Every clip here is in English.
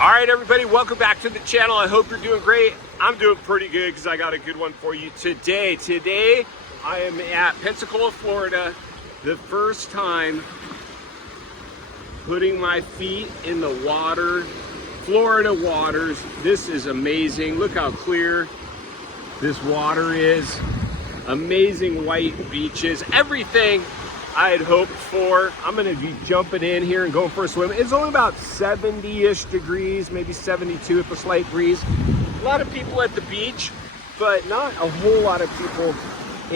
All right, everybody, welcome back to the channel. I hope you're doing great. I'm doing pretty good because I got a good one for you today. Today, I am at Pensacola, Florida. The first time putting my feet in the water, Florida waters. This is amazing. Look how clear this water is. Amazing white beaches, everything I had hoped for. I'm gonna be jumping in here and going for a swim. It's only about 70-ish degrees, maybe 72 with a slight breeze. A lot of people at the beach, but not a whole lot of people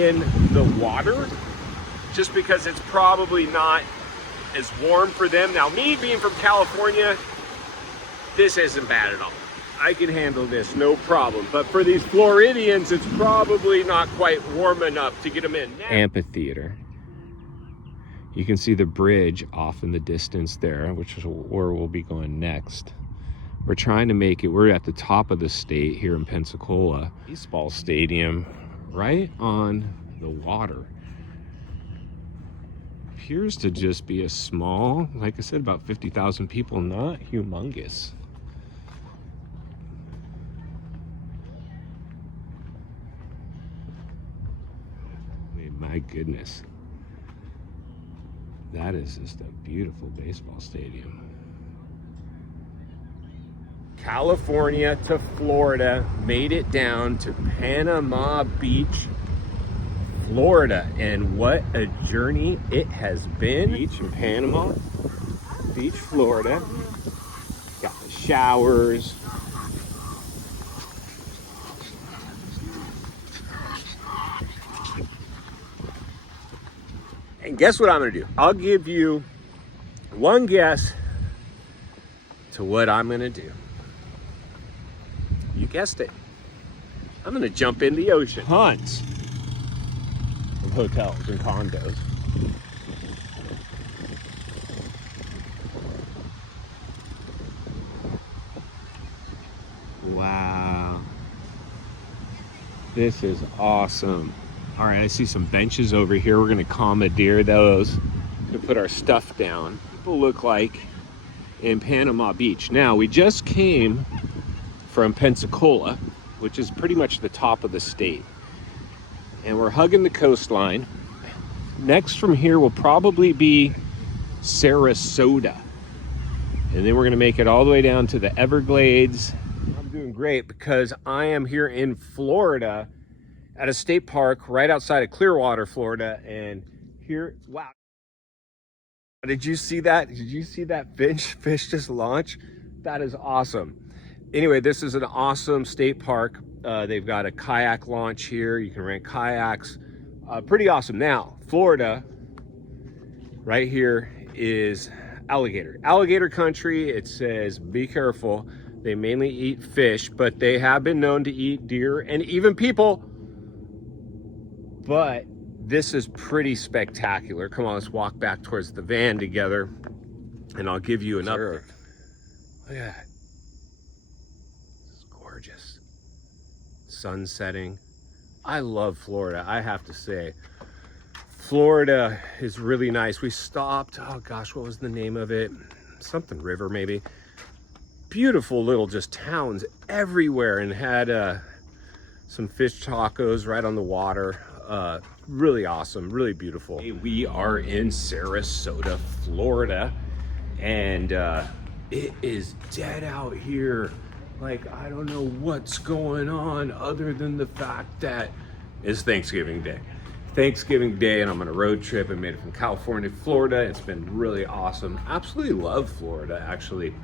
in the water, just because it's probably not as warm for them. Now, me being from California, this isn't bad at all. I can handle this, no problem. But for these Floridians, it's probably not quite warm enough to get them in. Amphitheater. You can see the bridge off in the distance there, which is where we'll be going next. We're trying to make it, we're at the top of the state here in Pensacola. Baseball stadium right on the water. Appears to just be a small, like I said, about 50,000 people, not humongous. I mean, my goodness. That is just a beautiful baseball stadium. California to Florida, made it down to Panama Beach, Florida, and what a journey it has been. Beach in Panama Beach, Florida. Got the showers. And guess what I'm gonna do? I'll give you one guess to what I'm gonna do. You guessed it. I'm gonna jump in the ocean. Tons of hotels and condos. Wow. This is awesome. All right, I see some benches over here. We're gonna commandeer those to put our stuff down. People look like in Panama Beach. Now, we just came from Pensacola, which is pretty much the top of the state. And we're hugging the coastline. Next from here will probably be Sarasota. And then we're gonna make it all the way down to the Everglades. I'm doing great because I am here in Florida at a state park right outside of Clearwater, Florida. And here, wow. Did you see that? Did you see that fish just launch? That is awesome. Anyway, this is an awesome state park. They've got a kayak launch here. You can rent kayaks. Pretty awesome. Now, Florida, right here is alligator. Alligator country. It says, be careful. They mainly eat fish, but they have been known to eat deer and even people. But this is pretty spectacular. Come on, let's walk back towards the van together and I'll give you an update. Look at that. This is gorgeous. Sun setting. I love Florida, I have to say. Florida is really nice. We stopped, oh gosh, what was the name of it? Something River, maybe. Beautiful little just towns everywhere, and had some fish tacos right on the water. Really awesome, really beautiful. Hey, we are in Sarasota, Florida, and it is dead out here. Like, I don't know what's going on other than the fact that it's Thanksgiving Day. Thanksgiving Day, and I'm on a road trip. I made it from California to Florida. It's been really awesome. Absolutely love Florida, actually.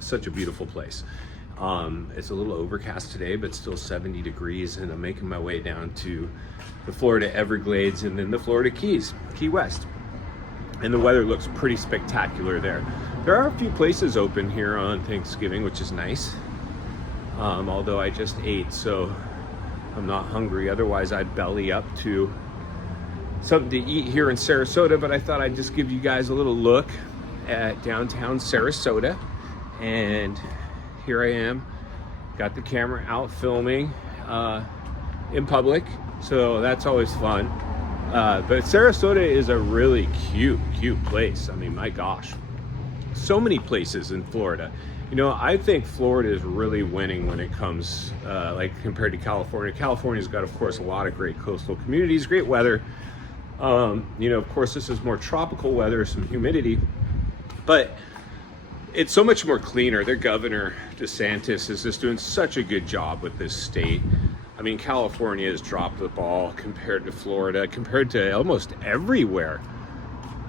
Such a beautiful place. It's a little overcast today, but still 70 degrees, and I'm making my way down to the Florida Everglades and then the Florida Keys, Key West. And the weather looks pretty spectacular there. There are a few places open here on Thanksgiving, which is nice. Although I just ate, so I'm not hungry. Otherwise, I'd belly up to something to eat here in Sarasota, but I thought I'd just give you guys a little look at downtown Sarasota. And here I am, got the camera out filming in public, so that's always fun. But Sarasota is a really cute place. I mean, my gosh, so many places in Florida. You know, I think Florida is really winning when it comes, like compared to California. California's got, of course, a lot of great coastal communities, great weather. You know, of course, this is more tropical weather, some humidity, but it's so much more cleaner. Their governor, DeSantis, is just doing such a good job with this state. I mean, California has dropped the ball compared to Florida, compared to almost everywhere.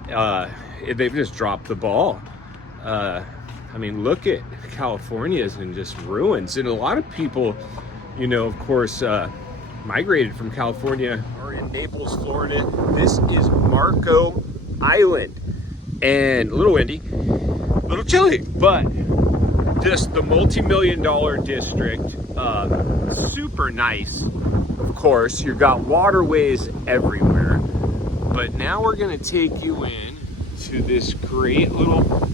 They've just dropped the ball. I mean, look at California's in just ruins. And a lot of people, you know, of course, migrated from California or in Naples, Florida. This is Marco Island. And a little windy, a little chilly, but just the multi-million-dollar district. Super nice, of course. You've got waterways everywhere. But now we're going to take you in to this great little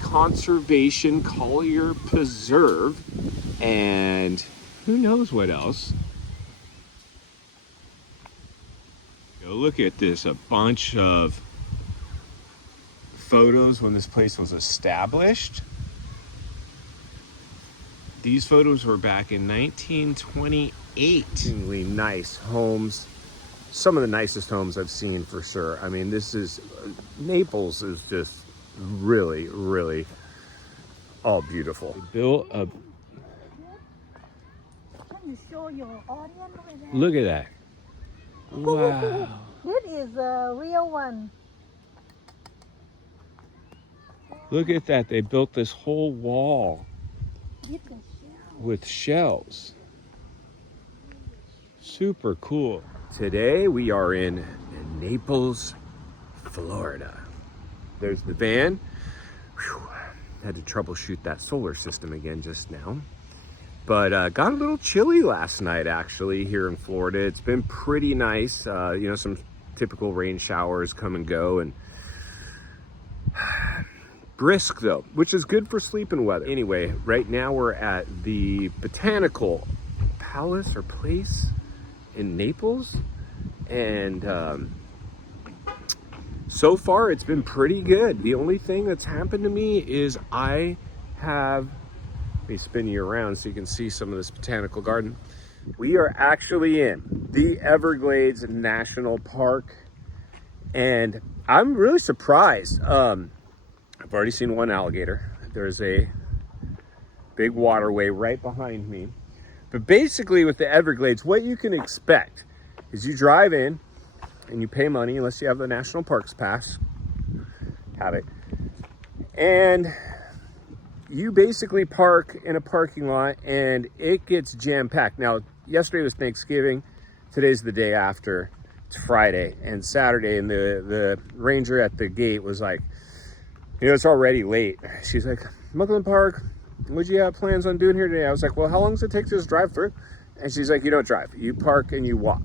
conservation Collier Preserve, and who knows what else. Go look at this, a bunch of photos when this place was established. These photos were back in 1928. Really nice homes. Some of the nicest homes I've seen for sure. I mean, this is, Naples is just really, really all beautiful. They built a... Can you show your audience over there? Look at that. Wow. This is a real one. Look at that. They built this whole wall with shells. Super cool. Today we are in Naples, Florida. There's the van. Whew. Had to troubleshoot that solar system again just now. But got a little chilly last night actually here in Florida. It's been pretty nice. You know, some typical rain showers come and go, and brisk though, which is good for sleeping weather. Anyway, right now we're at the Botanical Palace or Place in Naples, and so far it's been pretty good. The only thing that's happened to me is I have, let me spin you around so you can see some of this botanical garden. We are actually in the Everglades National Park, and I'm really surprised. I've already seen one alligator. There's a big waterway right behind me. But basically with the Everglades, what you can expect is you drive in and you pay money, unless you have the National Parks Pass. Have it. And you basically park in a parking lot and it gets jam-packed. Now, yesterday was Thanksgiving. Today's the day after. It's Friday and Saturday, and the ranger at the gate was like, you know, it's already late. She's like, Muckland Park, what do you have plans on doing here today? I was like, well, how long does it take to just drive through? And she's like, you don't drive. You park and you walk.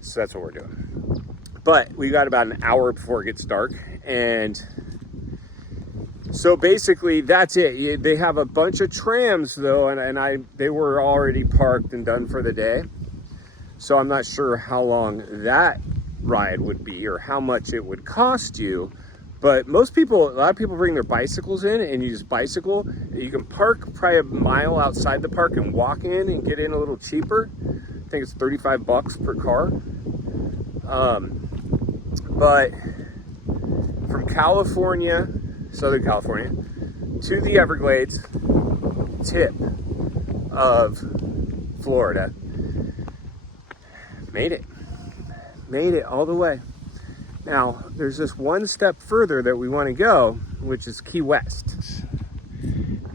So that's what we're doing. But we got about an hour before it gets dark. And so basically that's it. They have a bunch of trams though, and they were already parked and done for the day. So I'm not sure how long that ride would be or how much it would cost you. But most people, a lot of people bring their bicycles in and you just bicycle. You can park probably a mile outside the park and walk in and get in a little cheaper. I think it's 35 bucks per car. But from California, Southern California, to the Everglades tip of Florida, made it all the way. Now, there's this one step further that we want to go, which is Key West.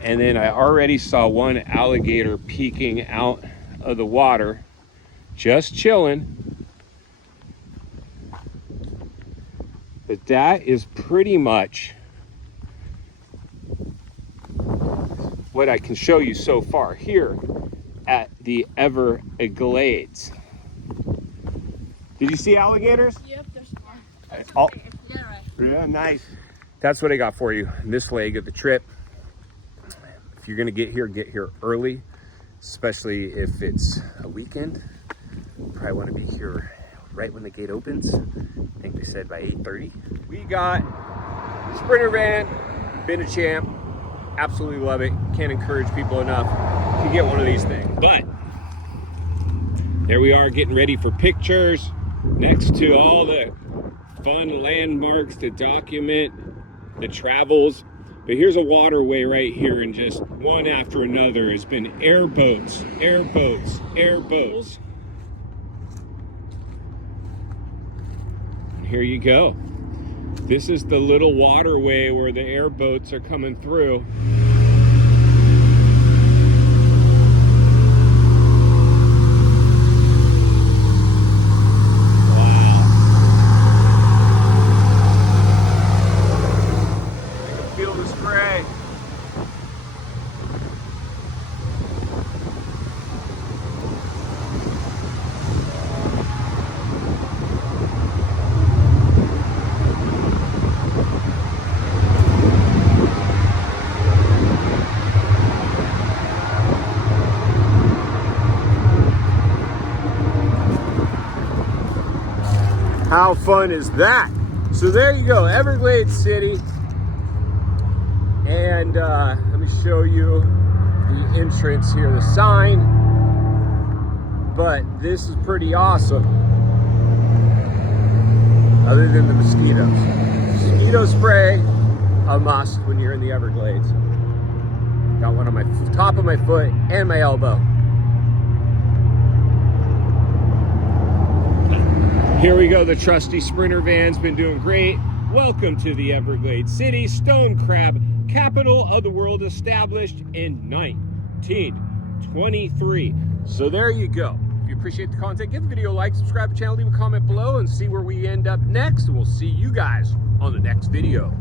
And then I already saw one alligator peeking out of the water, just chilling. But that is pretty much what I can show you so far here at the Everglades. Did you see alligators? Yep, there's one. Oh, Yeah, right. yeah, nice. That's what I got for you in this leg of the trip. If you're gonna get here early, especially if it's a weekend. You probably want to be here right when the gate opens. I think they said by 8:30. We got Sprinter van, been a champ, Absolutely love it. Can't encourage people enough to get one of these things. But there we are, getting ready for pictures next to all the fun landmarks to document the travels. But here's a waterway right here, and just one after another has been airboats, airboats, airboats. And here you go. This is the little waterway where the airboats are coming through. How fun is that? So there you go, Everglades City. And let me show you the entrance here, the sign. But this is pretty awesome. Other than the mosquitoes. Mosquito spray, a must when you're in the Everglades. Got one on my top of my foot and my elbow. Here we go, the trusty Sprinter van's been doing great. Welcome to the Everglades City, stone crab capital of the world, established in 1923. So there you go. If you appreciate the content, give the video a like, subscribe to the channel, leave a comment below, and see where we end up next. And we'll see you guys on the next video.